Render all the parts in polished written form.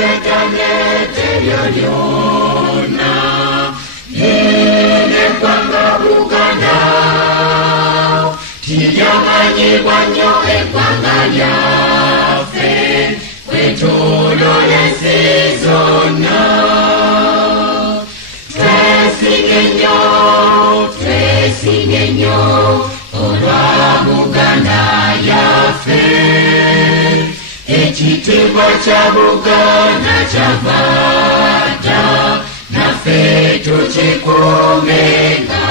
Petanyete yolyona Nine kwanga Buganda Tijamanyi wanyo ekwanga lyafe Wetulole sizona Twesinge nnyo olwa Buganda yaffe Ekitiibwa kya Buganda kyavadda naffe tukikuumenga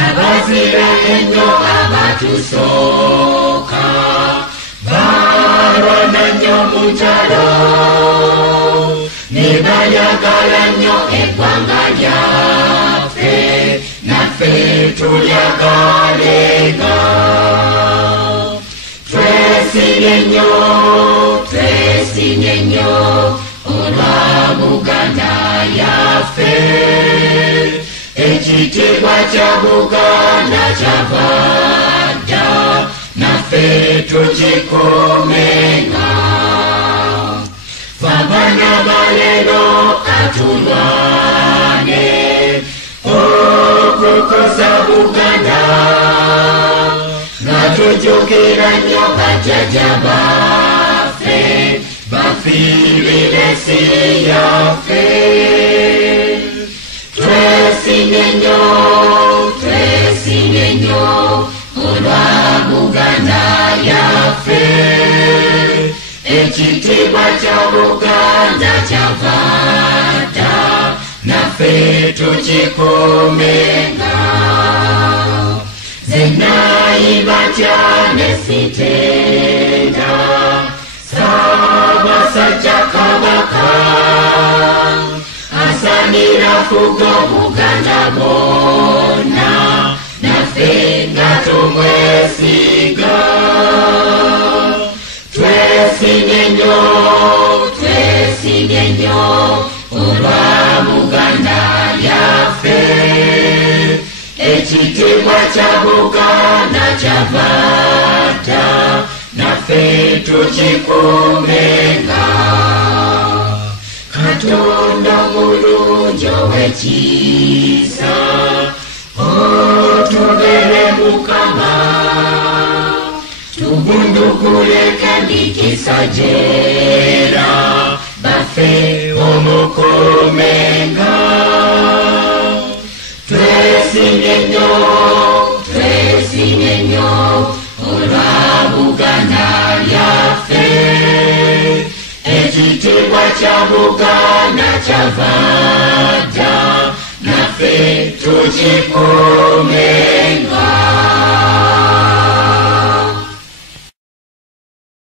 Abazira ennyo abatusooka balwana nnyo mu ntalo ne bayagala nnyo eggwanga lyaffe naffe tulyagalenga twesinge nnyo olwa Buganda yaffe ekitiibwa kya Buganda kyavadda naffe tukikuumenga Fabana balero atulwane okukuza Buganda nga tujjukira nnyo bajjajja baffe bafiirira ensi yaffe twesinge nnyo olwa Buganda yaffe ekitiibwa kya Buganda kyavadda naffe tukikuumenga Zenayibatya ne sitenda Ssaabasajja Kabaka asaanira fuga Buganda bonna naffe nga tumwesiga twesinge nnyo olwa Buganda yaffe ekitiibwa kya Buganda kyavadda naffe tukikuumenga Katonda omulungi ow'ekisa otubere Mukama tubundukule ndikisa jera baffe omukuumenga twesinge nnyo olwa Buganda yaffe ekitiibwa kya Buganda kyavadda naffe tukikuumenga